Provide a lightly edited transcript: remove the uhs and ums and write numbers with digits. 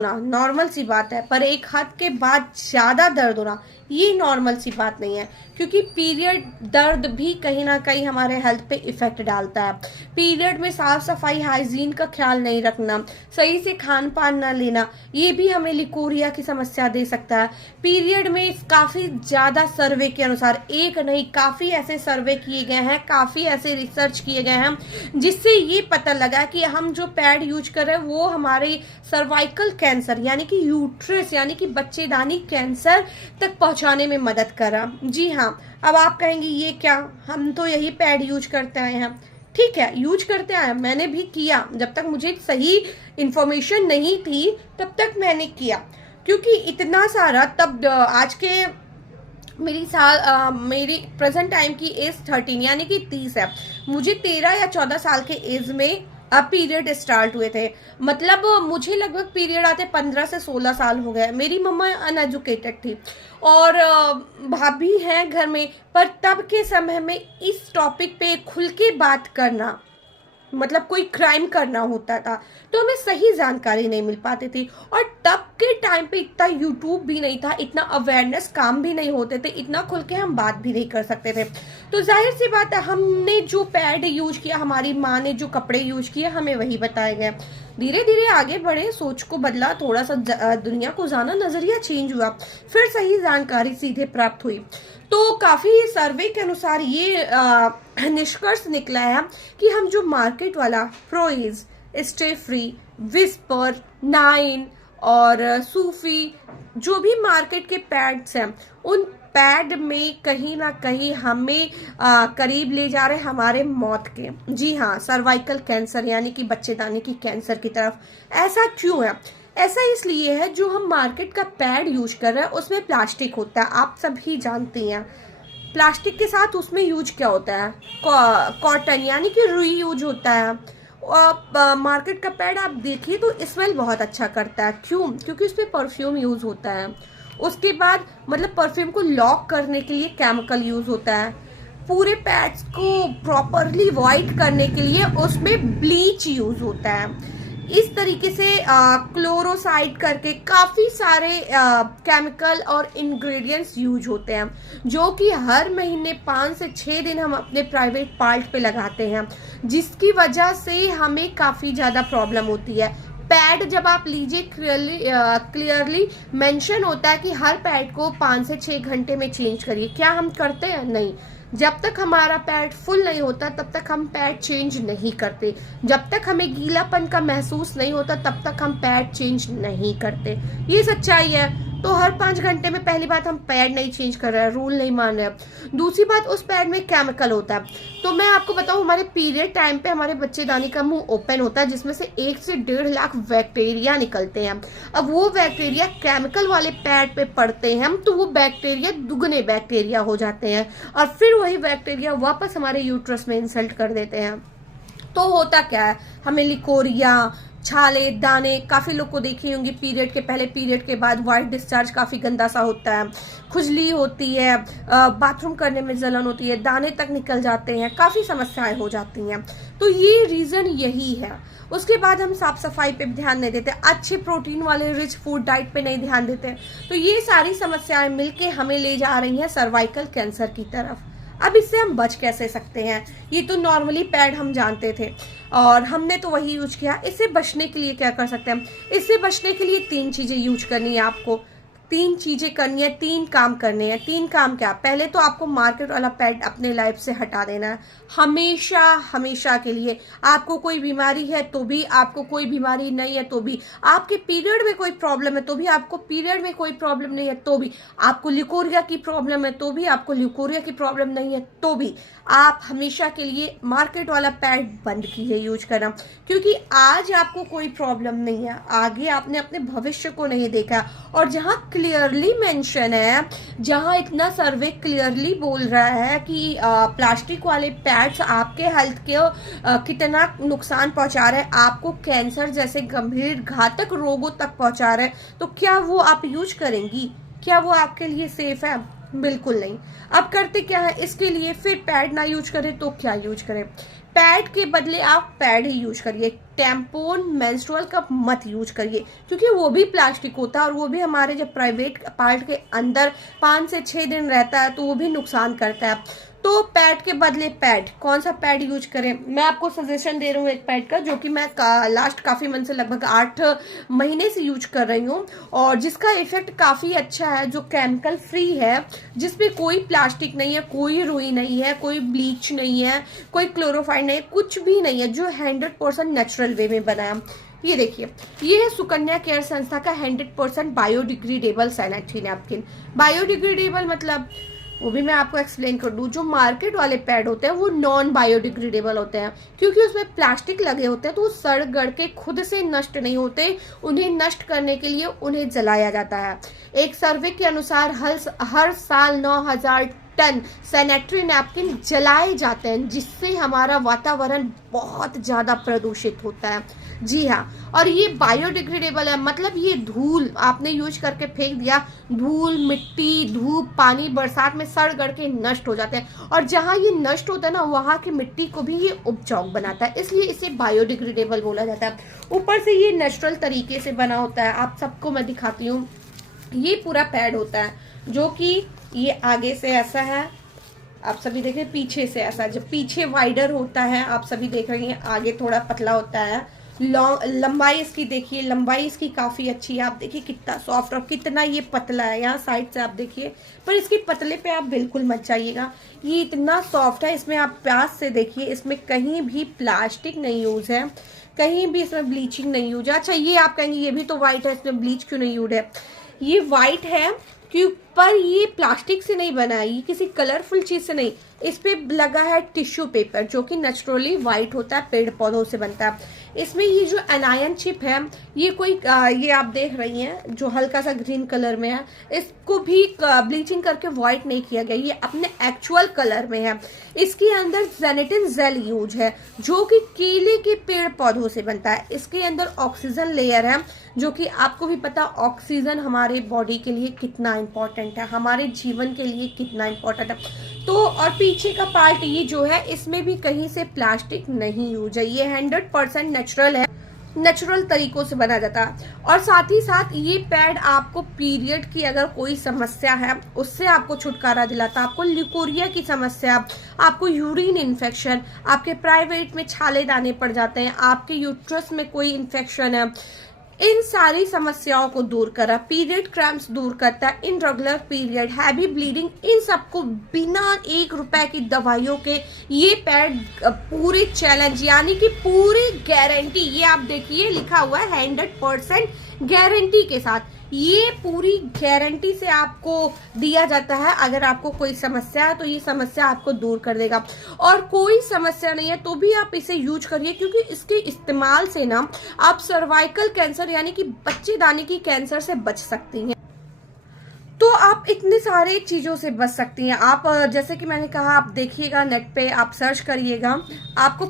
Normal सी बात है, पर एक हद के बाद ज्यादा दर्द होना ये नॉर्मल सी बात नहीं है, क्योंकि पीरियड दर्द भी कहीं ना कहीं हमारे हेल्थ पे इफेक्ट डालता है। पीरियड में साफ सफाई हाइजीन का ख्याल नहीं रखना, सही से खान पान ना लेना, ये भी हमें लिकोरिया की समस्या दे सकता है। पीरियड में काफी ज्यादा सर्वे के अनुसार, एक नहीं काफी ऐसे सर्वे किए गए हैं, काफी ऐसे रिसर्च किए गए हैं जिससे ये पता लगा कि हम जो पैड यूज कर रहे हैं वो हमारे सर्वाइकल कैंसर यानी कि यूट्रस यानी कि बच्चेदानी कैंसर तक पहुंचाने में मदद कर रहा। जी हाँ, अब आप कहेंगे ये क्या, हम तो यही पैड यूज करते आए हैं। ठीक है, यूज करते आए, मैंने भी किया, जब तक मुझे सही इंफॉर्मेशन नहीं थी तब तक मैंने किया, क्योंकि इतना सारा तब आज के मेरी प्रेजेंट टाइम की एज 13 यानी कि 30 है, मुझे 13 या 14 साल के एज में अब पीरियड स्टार्ट हुए थे। मतलब मुझे लगभग पीरियड आते 15 से 16 साल हो गए। मेरी मम्मा अनएजुकेटेड थी और भाभी हैं घर में, पर तब के समय में इस टॉपिक पे खुल के बात करना मतलब कोई क्राइम करना होता था तो हमें सही जानकारी नहीं मिल पाती थी। और तब के टाइम पे इतना यूट्यूब भी नहीं था, इतना अवेयरनेस काम भी नहीं होते थे, इतना खुल के हम बात भी नहीं कर सकते थे। तो जाहिर सी बात है, हमने जो पैड यूज किया, हमारी माँ ने जो कपड़े यूज किए, हमें वही बताए गए। धीरे धीरे आगे बढ़े, सोच को बदला, थोड़ा सा दुनिया को जाना, नजरिया चेंज हुआ, फिर सही जानकारी सीधे प्राप्त हुई। तो काफी सर्वे के अनुसार ये निष्कर्ष निकला है कि हम जो मार्केट वाला प्रोइज, स्टे फ्री, विस्पर, नाइन और सूफी जो भी मार्केट के पैड्स हैं, उन पैड में कहीं ना कहीं हमें करीब ले जा रहे हमारे मौत के। जी हाँ, सर्वाइकल कैंसर यानी कि बच्चेदानी की कैंसर की तरफ। ऐसा क्यों है? ऐसा इसलिए है, जो हम मार्केट का पैड यूज कर रहे हैं उसमें प्लास्टिक होता है, आप सभी जानती हैं। प्लास्टिक के साथ उसमें यूज क्या होता है? कॉटन यानी कि रुई यूज होता है। और मार्केट का पैड आप देखिए तो स्मेल बहुत अच्छा करता है। क्यों? क्योंकि उसमें परफ्यूम यूज होता है। उसके बाद मतलब परफ्यूम को लॉक करने के लिए केमिकल यूज होता है। पूरे पैड्स को प्रॉपरली वाइट करने के लिए उसमें ब्लीच यूज होता है। इस तरीके से क्लोरोसाइड करके काफी सारे केमिकल और इंग्रेडिएंट्स यूज होते हैं, जो कि हर महीने 5 से 6 दिन हम अपने प्राइवेट पार्ट पे लगाते हैं, जिसकी वजह से हमें काफी ज्यादा प्रॉब्लम होती है। पैड जब आप लीजिए, क्लियरली मेंशन होता है कि हर पैड को 5 से 6 घंटे में चेंज करिए। क्या हम करते हैं? नहीं। जब तक हमारा पैड फुल नहीं होता तब तक हम पैड चेंज नहीं करते। जब तक हमें गीलापन का महसूस नहीं होता तब तक हम पैड चेंज नहीं करते। ये सच्चाई है। तो हर 5 घंटे में पहली बात हम पैड नहीं चेंज कर रहे हैं, रूल नहीं मान रहे हैं। दूसरी बात, उस पैड में केमिकल होता है। तो मैं आपको बताऊं, हमारे पीरियड टाइम पे हमारे बच्चेदानी का मुंह ओपन होता है, जिसमें से 1 से 1.5 लाख बैक्टीरिया निकलते हैं। अब वो बैक्टीरिया केमिकल वाले पैड पे पड़ते हैं तो वो बैक्टीरिया दुगने बैक्टीरिया हो जाते हैं और फिर वही बैक्टीरिया वापस हमारे यूट्रस में इंसल्ट कर देते हैं। तो होता क्या है, हमें लिकोरिया, छाले, दाने, काफी लोग को देखी होंगी पीरियड के पहले, पीरियड के बाद व्हाइट डिस्चार्ज काफी गंदा सा होता है, खुजली होती है, बाथरूम करने में जलन होती है, दाने तक निकल जाते हैं, काफी समस्याएं हो जाती हैं। तो ये रीजन यही है। उसके बाद हम साफ सफाई पे भी ध्यान नहीं देते, अच्छे प्रोटीन वाले रिच फूड डाइट पे नहीं ध्यान देते। तो ये सारी समस्याएं मिलके हमें ले जा रही हैं सर्वाइकल कैंसर की तरफ। अब इससे हम बच कैसे सकते हैं? ये तो नॉर्मली पैड हम जानते थे और हमने तो वही यूज किया। इससे बचने के लिए क्या कर सकते हैं? इससे बचने के लिए 3 चीजें यूज करनी है आपको। 3 चीजें करनी है, 3 काम करने हैं। 3 काम क्या? पहले तो आपको मार्केट वाला पैड अपने लाइफ से हटा देना है, हमेशा हमेशा के लिए। आपको कोई बीमारी है तो भी, आपको कोई बीमारी नहीं है तो भी, आपके पीरियड में कोई प्रॉब्लम है तो भी, आपको पीरियड में कोई प्रॉब्लम नहीं है तो भी, आपको लिकोरिया की प्रॉब्लम है तो भी, आपको लिकोरिया की प्रॉब्लम नहीं है तो भी, आप हमेशा के लिए मार्केट वाला पैड बंद कीजिए यूज करना। क्योंकि आज आपको कोई प्रॉब्लम नहीं है, आगे आपने अपने भविष्य को नहीं देखा। और जहां क्लियरली मेंशन है, जहां इतना सर्वे क्लियरली बोल रहा है कि प्लास्टिक वाले पैड्स आपके हेल्थ के कितना नुकसान पहुंचा रहे हैं, आपको कैंसर जैसे गंभीर घातक रोगों तक पहुंचा रहे हैं, तो क्या वो आप यूज करेंगी? क्या वो आपके लिए सेफ है? बिल्कुल नहीं। अब करते क्या है इसके लिए, फिर पैड ना यूज करें तो क्या यूज करें? पैड के बदले आप पैड ही यूज करिए। टैम्पोन, मेंस्ट्रुअल कप मत यूज करिए, क्योंकि वो भी प्लास्टिक होता है और वो भी हमारे जब प्राइवेट पार्ट के अंदर 5 से 6 दिन रहता है तो वो भी नुकसान करता है। तो पैड के बदले पैड, कौन सा पैड यूज करें? मैं आपको सजेशन दे रही हूँ एक पैड का, जो कि मैं लास्ट काफ़ी मंथ से, लगभग 8 महीने से यूज कर रही हूँ, और जिसका इफेक्ट काफ़ी अच्छा है, जो केमिकल फ्री है, जिसमें कोई प्लास्टिक नहीं है, कोई रुई नहीं है, कोई ब्लीच नहीं है, कोई क्लोरोफाइड नहीं है, कुछ भी नहीं है, जो 100% नेचुरल वे में बना है। ये देखिए, ये है सुकन्या केयर संस्था का 100% बायोडिग्रेडेबल सैनिटरी नैपकिन। बायोडिग्रेडेबल मतलब, वो भी मैं आपको एक्सप्लेन कर दूं, जो मार्केट वाले पैड होते हैं वो नॉन बायोडिग्रेडेबल होते हैं, क्योंकि उसमें प्लास्टिक लगे होते हैं, तो वो सड़ गड़ के खुद से नष्ट नहीं होते, उन्हें नष्ट करने के लिए उन्हें जलाया जाता है। एक सर्वे के अनुसार हर साल 9,000 टन सैनिटरी नैपकिन जलाए जाते हैं, जिससे हमारा वातावरण बहुत ज़्यादा प्रदूषित होता है। जी हाँ, और ये बायोडिग्रेडेबल है, मतलब ये धूल आपने यूज करके फेंक दिया, धूल, मिट्टी, धूप, पानी बरसात में सड़ गड़ के नष्ट हो जाते हैं, और जहाँ ये नष्ट होता है ना, वहाँ की मिट्टी को भी ये उपजाऊ बनाता है, इसलिए इसे बायोडिग्रेडेबल बोला जाता है। ऊपर से ये नेचुरल तरीके से बना होता है। आप सबको मैं दिखाती हूँ, ये पूरा पैड होता है, जो कि ये आगे से ऐसा है, आप सभी देख रहे हैं, पीछे से ऐसा, जब पीछे वाइडर होता है, आप सभी देख रहे हैं, आगे थोड़ा पतला होता है। लंबाई इसकी देखिए, लंबाई इसकी काफ़ी अच्छी है, आप देखिए कितना सॉफ्ट और कितना ये पतला है, यहाँ साइड से आप देखिए, पर इसकी पतले पे आप बिल्कुल मत जाइएगा, ये इतना सॉफ्ट है। इसमें आप प्यास से देखिए, इसमें कहीं भी प्लास्टिक नहीं यूज है, कहीं भी इसमें ब्लीचिंग नहीं यूज है। अच्छा, ये आप कहेंगे ये भी तो वाइट है, इसमें ब्लीच क्यों नहीं यूज है? ये वाइट है कि पर ये प्लास्टिक से नहीं बना है, ये किसी कलरफुल चीज से नहीं, इस पे लगा है टिश्यू पेपर, जो कि नेचुरली वाइट होता है, पेड़ पौधों से बनता है। इसमें ये जो एनायन चिप है, ये कोई ये आप देख रही हैं जो हल्का सा ग्रीन कलर में है, इसको भी ब्लीचिंग करके व्हाइट नहीं किया गया, ये अपने एक्चुअल कलर में है। इसके अंदर जेनेटिन जेल यूज है, जो कि केले के पेड़ पौधों से बनता है। इसके अंदर ऑक्सीजन लेयर है, जो कि आपको भी पता, ऑक्सीजन हमारे बॉडी के लिए कितना इंपॉर्टेंट है, हमारे जीवन के लिए कितना इंपॉर्टेंट है। तो और पीछे का पार्ट ये जो है, इसमें भी कहीं से प्लास्टिक नहीं यूज है, ये 100% नेचुरल है, नेचुरल तरीकों से बना जाता है। और साथ ही साथ ये पैड आपको पीरियड की अगर कोई समस्या है उससे आपको छुटकारा दिलाता है। आपको ल्यूकोरिया की समस्या, आपको यूरिन इन्फेक्शन, आपके प्राइवेट में छाले दाने पड़ जाते हैं, आपके यूट्रस में कोई इन्फेक्शन है, इन सारी समस्याओं को दूर करा, पीरियड क्रैम्प्स दूर करता है, इनरेगुलर पीरियड, हैवी ब्लीडिंग, इन सबको बिना 1 रुपए की दवाइयों के ये पैड पूरे चैलेंज, यानी कि पूरी गारंटी, ये आप देखिए लिखा हुआ है 100% गारंटी के साथ, ये पूरी गारंटी से आपको दिया जाता है। अगर आपको कोई समस्या है तो ये समस्या आपको दूर कर देगा, और कोई समस्या नहीं है तो भी आप इसे यूज करिए, क्योंकि इसके इस्तेमाल से ना आप सर्वाइकल कैंसर यानी कि बच्चेदानी की कैंसर से बच सकती हैं। तो आप इतने सारे चीज़ों से बच सकती हैं। आप जैसे कि मैंने कहा, आप देखिएगा नेट पे, आप सर्च करिएगा, आपको